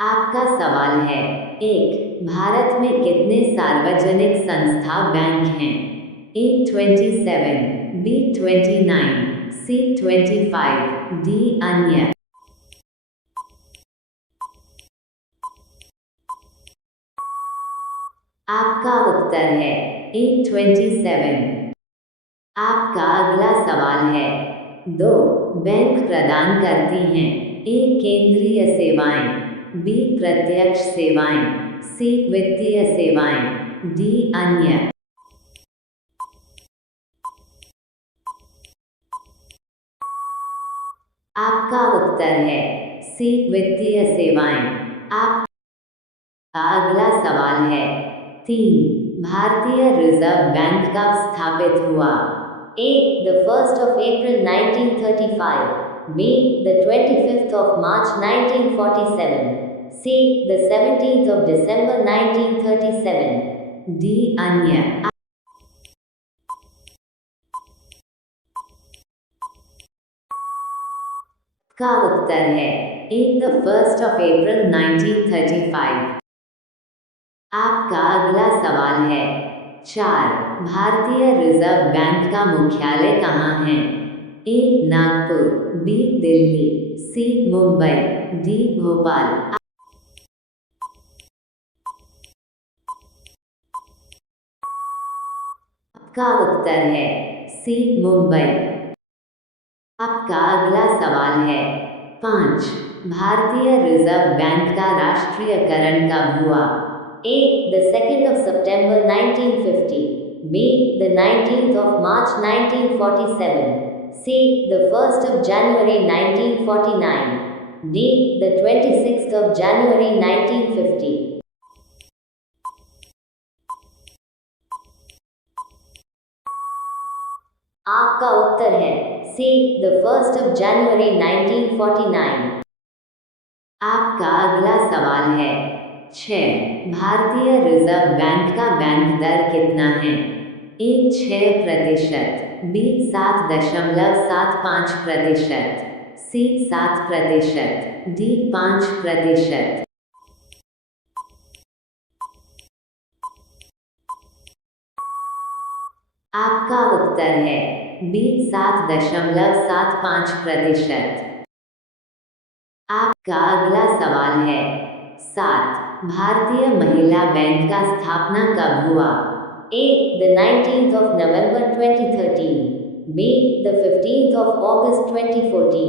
आपका सवाल है। एक, भारत में कितने सार्वजनिक संस्था बैंक हैं? ए 27, बी 29, सी 25, डी अन्य। आपका उत्तर है ए 27। आपका अगला सवाल है। दो, बैंक प्रदान करती हैं ए केंद्रीय सेवाएं, बी प्रत्यक्ष सेवाएं, सी वित्तीय सेवाएं, डी अन्य। आपका उत्तर है सी वित्तीय सेवाएं। आपका अगला सवाल है। तीन, भारतीय रिजर्व बैंक कब स्थापित हुआ? A the 1st of April 1935, B the 25th of March 1947, C the 17th of December 1937, D अन्य। का उत्तर है ए द 1st of April 1935। आपका अगला सवाल है। चार, भारतीय रिजर्व बैंक का मुख्यालय कहाँ है? ए नागपुर, बी दिल्ली, सी मुंबई, डी भोपाल। आपका उत्तर है सी मुंबई। आपका अगला सवाल है। पाँच, भारतीय रिजर्व बैंक का राष्ट्रीयकरण कब हुआ? A the 2nd of September 1950, B the 19th of March 1947, C the 1st of January 1949, D the 26th of January 1950। आपका उत्तर है सी द 1st of January 1949। आपका अगला सवाल है। 6, भारतीय रिजर्व बैंक का बैंक दर कितना है? ए 6%, बी 7.75%, सी 7%, डी 5%। आपका उत्तर है बी 7.75%। आपका अगला सवाल है। 7, भारतीय महिला बैंक का स्थापना कब हुआ? A the 19th of November 2013, B the 15th of August 2014,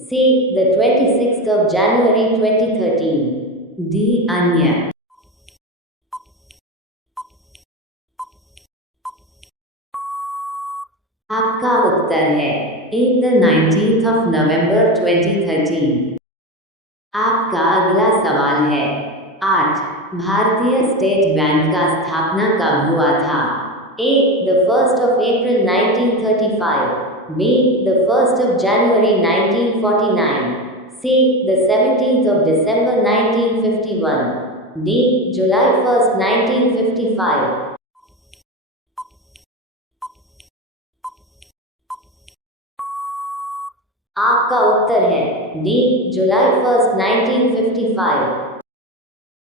C the 26th of January 2013, D अन्य। आपका उत्तर है ए द 19th of November 2013। आपका अगला सवाल है। 8, भारतीय स्टेट बैंक का स्थापना कब हुआ था? A the 1st of April 1935, B the 1st of January 1949, C the 17th of December 1951, D July 1st 1955। आपका उत्तर है डी July 1st 1955।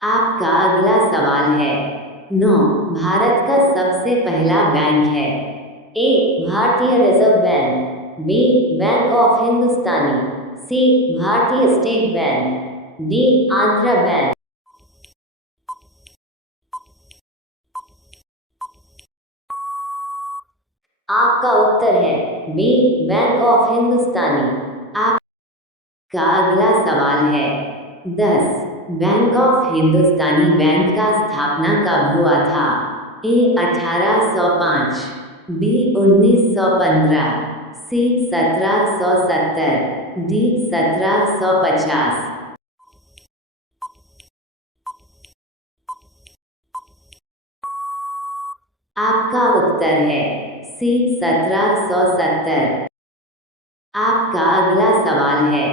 आपका अगला सवाल है। 9, भारत का सबसे पहला बैंक है? ए भारतीय reserve bank, B bank of Hindustani, C भारतीय state bank, D Andhra bank. आपका उत्तर है बी बैंक ऑफ हिंदुस्तानी। आपका अगला सवाल है। 10, बैंक ऑफ हिंदुस्तानी बैंक का स्थापना कब हुआ था? ए 1805, बी 1915, सी 1770, डी 1750। आपका उत्तर है सी 1770। आपका अगला सवाल है।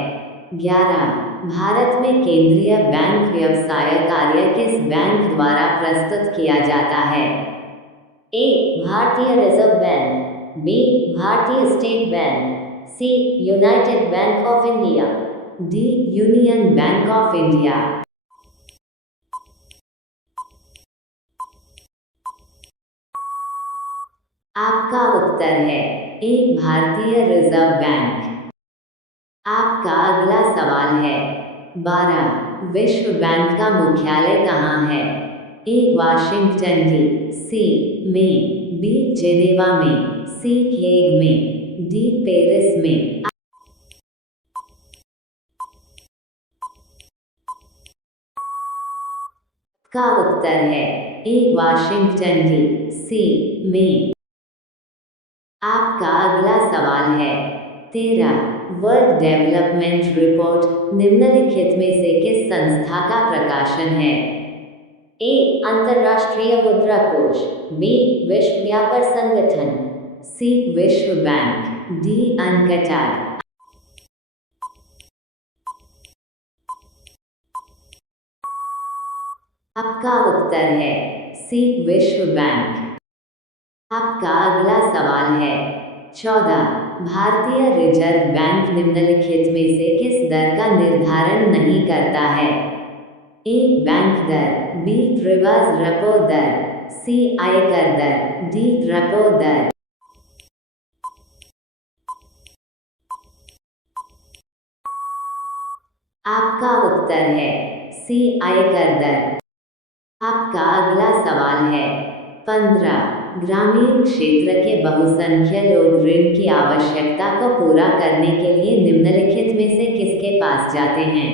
11, भारत में केंद्रीय बैंक व्यवसाय कार्य किस बैंक द्वारा प्रस्तुत किया जाता है? ए भारतीय reserve bank, B Bharatiya state bank, C united bank of India, D union bank of India. आपका उत्तर है एक भारतीय रिजर्व बैंक। आपका अगला सवाल है 12। विश्व बैंक का मुख्यालय कहाँ है? ए वाशिंगटन डी.सी. में, बी जेनेवा में, सी हेग में, डी पेरिस में। का उत्तर है ए वाशिंगटन डी.सी. में। आपका अगला सवाल है 13। वर्ल्ड डेवलपमेंट रिपोर्ट निम्नलिखित में से किस संस्था का प्रकाशन है? ए अंतर्राष्ट्रीय मुद्रा कोष, बी विश्व व्यापार संगठन, सी विश्व बैंक, डी अनकटाड। आपका उत्तर है सी विश्व बैंक। आपका अगला सवाल है 14। भारतीय रिजर्व बैंक निम्नलिखित में से किस दर का निर्धारण नहीं करता है? ए बैंक दर, बी रिवर्स रेपो दर, सी आयकर दर, डी रेपो दर। आपका उत्तर है सी आयकर दर। आपका अगला सवाल है 15। ग्रामीण क्षेत्र के बहुसंख्य लोग ऋण की आवश्यकता को पूरा करने के लिए निम्नलिखित में से किसके पास जाते हैं?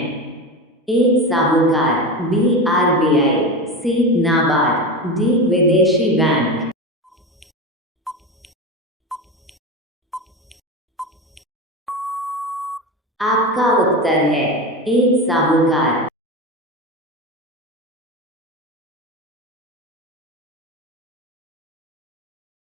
ए साहूकार, बी आरबीआई, सी नाबार्ड, डी विदेशी बैंक। आपका उत्तर है ए साहूकार।